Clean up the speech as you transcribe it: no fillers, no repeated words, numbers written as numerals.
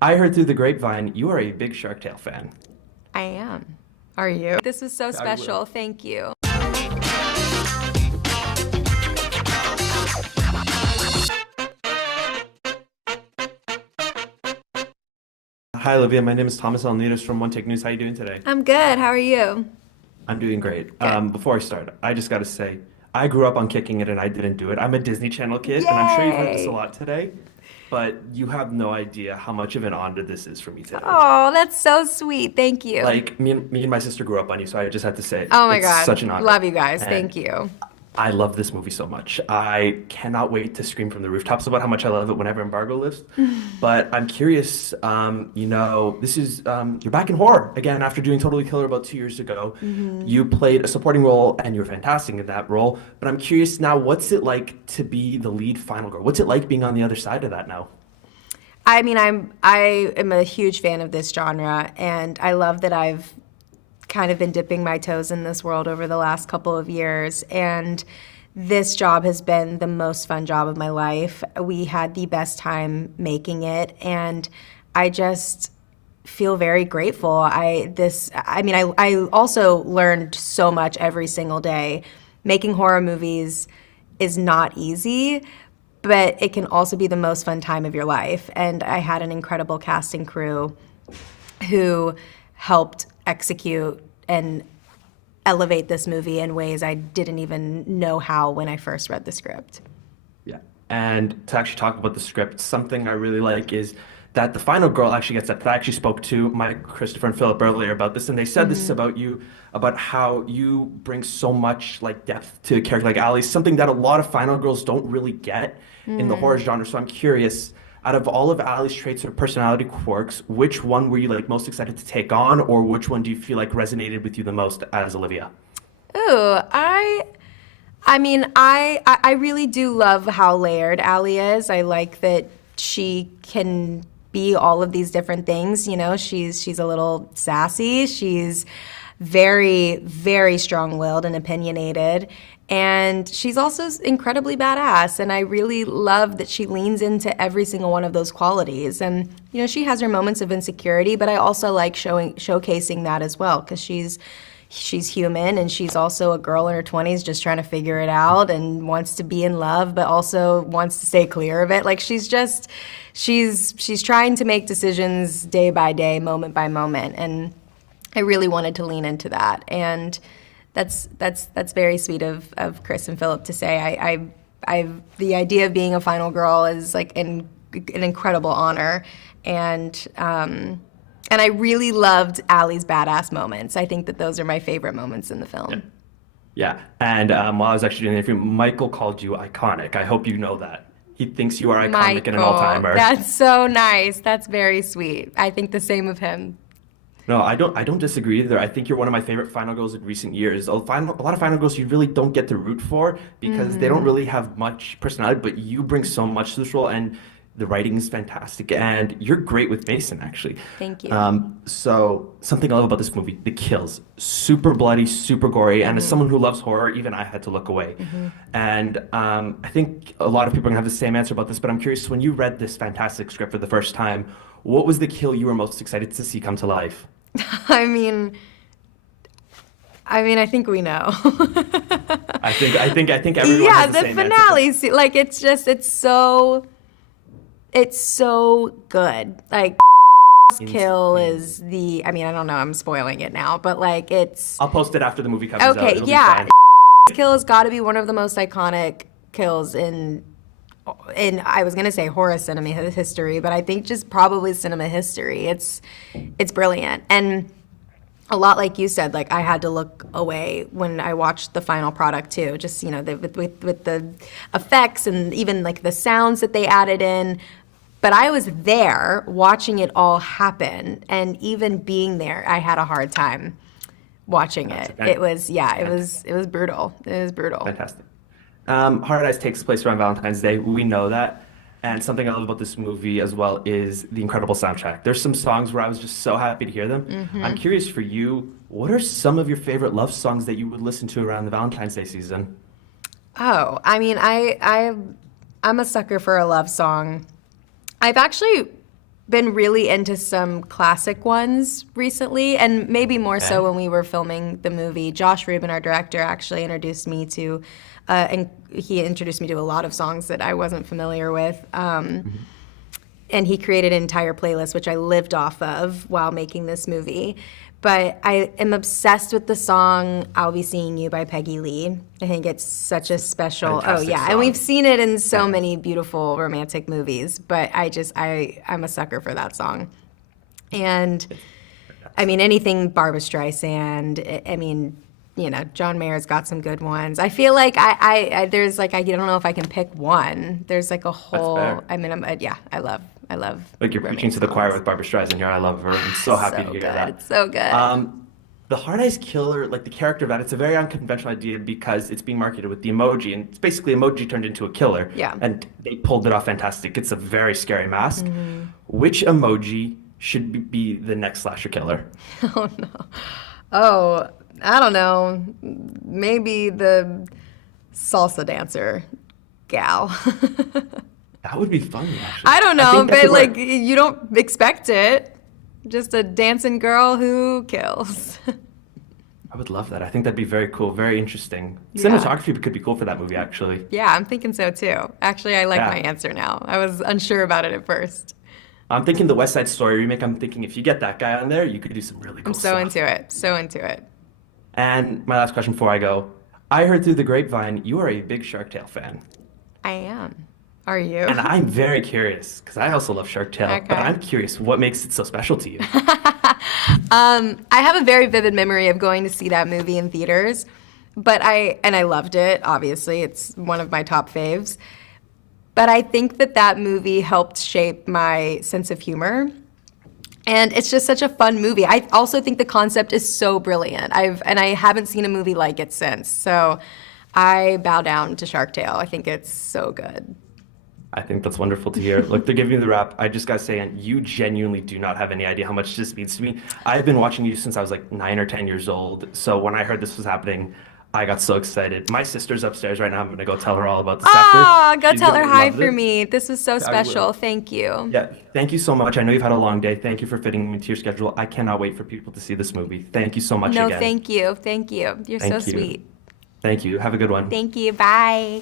I heard through the grapevine you are a big Shark Tale fan. I am. Are you? This was so I will. special. Thank you. Hi, Olivia. My name is Thomas Alnidas from OneTakeNews. How are you doing today? I'm good. How are you? I'm doing great. Good. Before I start, I just got to say, I grew up on Kicking It and I didn't do it. I'm a Disney Channel kid, and I'm sure you've heard this a Yay! lot today, but you have no idea how much of an honor this is for me today. Oh, that's so sweet. Thank you. Like, me and my sister grew up on you, so I just had to say Oh my it's such God. an honor. Love you guys. And Thank you. I love this movie so much. I cannot wait to scream from the rooftops about how much I love it whenever embargo lifts. But I'm curious, this is you're back in horror again after doing Totally Killer about 2 years ago. You played a supporting role and you were fantastic in that role. But I'm curious now, what's it like to be the lead final girl? What's it like being on the other side of that now? I am a huge fan of this genre, and I love that I've kind of been dipping my toes in this world over the last couple of years. And this job has been the most fun job of my life. We had the best time making it, and I just feel very grateful. I also learned so much every single day. Making horror movies is not easy, but it can also be the most fun time of your life. And I had an incredible casting crew who helped execute and elevate this movie in ways I didn't even know how when I first read the script. Yeah. And to actually talk about the script, something I really like is that the final girl actually gets that. I actually spoke to Mike, Christopher, and Philip earlier about this, and they said this about you, about how you bring so much like depth to a character like Ali, something that a lot of final girls don't really get in the horror genre. So I'm curious, out of all of Ali's traits or personality quirks, which one were you like most excited to take on, or which one do you feel like resonated with you the most as Olivia? Ooh, I really do love how layered Ali is. I like that she can be all of these different things. You know, she's a little sassy. She's very, very strong-willed and opinionated. And she's also incredibly badass. And I really love that she leans into every single one of those qualities. And, you know, she has her moments of insecurity, but I also like showcasing that as well, because she's human, and she's also a girl in her 20s just trying to figure it out and wants to be in love, but also wants to stay clear of it. Like she's trying to make decisions day by day, moment by moment. And I really wanted to lean into that. And that's very sweet of Chris and Philip to say. The idea of being a final girl is like an incredible honor. And I really loved Ali's badass moments. I think that those are my favorite moments in the Yeah. film. Yeah. And while I was actually doing the interview, Michael called you iconic. I hope you know that. He thinks you are iconic and an Michael, all-timer. that's so nice. That's very sweet. I think the same of him. No, I don't disagree either. I think you're one of my favorite final girls in recent years. A lot of final girls you really don't get to root for because they don't really have much personality, but you bring so much to this role, and the writing is fantastic, and you're great with Mason, actually. Thank you. So something I love about this movie, the kills, super bloody, super gory, and as someone who loves horror, even I had to look away. And I think a lot of people are gonna have the same answer about this, but I'm curious, when you read this fantastic script for the first time, what was the kill you were most excited to see come to life? I mean, I think we know. I think everyone Yeah, has the the same answer. finale, like it's so good. Like kill Insane. is I don't know, I'm spoiling it now, but like it's I'll post it after the movie comes out. okay, It'll be yeah. fine. Kill has got to be one of the most iconic kills in I was gonna say horror cinema history, but I think just probably cinema history. It's brilliant. And a lot like you said, like I had to look away when I watched the final product too. Just with the effects and even like the sounds that they added in. But I was there watching it all happen, and even being there, I had a hard time watching That's it. okay. It was brutal. It was brutal. Fantastic. Hard Eyes takes place around Valentine's Day. We know that. And something I love about this movie as well is the incredible soundtrack. There's some songs where I was just so happy to hear them. I'm curious for you, what are some of your favorite love songs that you would listen to around the Valentine's Day season? Oh, I'm a sucker for a love song. I've actually been really into some classic ones recently, and maybe more so Okay. when we were filming the movie. Josh Rubin, our director, actually introduced me to, and he introduced me to a lot of songs that I wasn't familiar with. Mhm. And he created an entire playlist, which I lived off of while making this movie. But I am obsessed with the song "I'll Be Seeing You" by Peggy Lee. I think it's such a special. Oh Fantastic yeah, and we've song. seen it in so Yeah, many beautiful romantic movies. But I'm a sucker for that song. And I fantastic. mean anything Barbra Streisand. I mean, John Mayer's got some good ones. I feel like there's like I don't know if I can pick one. There's like a That's whole. fair. I mean, yeah, I love Like you're preaching to romance the choir songs. with Barbara Streisand here. I love her. I'm so happy to So hear good, that. so good. Um, the Hard Eyes Killer, like the character of that, it's a very unconventional idea because it's being marketed with the emoji, and it's basically emoji turned into a killer, Yeah. and they pulled it off fantastic. It's a very scary mask. Which emoji should be the next slasher killer? Oh no. Oh, I don't know. Maybe the salsa dancer gal. That would be funny, actually. I don't I know, think that but could like work. you don't expect it. Just a dancing girl who kills. I would love that. I think that'd be very cool, very interesting. Yeah. Cinematography could be cool for that movie, actually. Yeah, I'm thinking so too. Actually, I like my Yeah. answer now. I was unsure about it at first. I'm thinking the West Side Story remake. I'm thinking if you get that guy on there, you could do some really I'm cool so stuff. into it. So into it. And my last question before I go. I heard through the grapevine you are a big Shark Tale fan. I am. Are you? And I'm very curious because I also love Shark Tale, but Okay. I'm curious what makes it so special to you. I have a very vivid memory of going to see that movie in theaters, but I loved it, obviously. It's one of my top faves. But I think that movie helped shape my sense of humor. And it's just such a fun movie. I also think the concept is so brilliant. I haven't seen a movie like it since. So I bow down to Shark Tale. I think it's so good. I think that's wonderful to hear. Look, they're giving you the rap. I just gotta say, and you genuinely do not have any idea how much this means to me. I've been watching you since I was like 9 or 10 years old. So when I heard this was happening, I got so excited. My sister's upstairs right now. I'm gonna go tell her all about this after. Ah, go She's tell gonna her hi love for it. me. This was so I will. special. Thank you. Yeah, thank you so much. I know you've had a long day. Thank you for fitting me into your schedule. I cannot wait for people to see this movie. Thank you so much No, again. thank you. Thank you. You're so Thank you. sweet. Thank you. Have a good one. Thank you. Bye.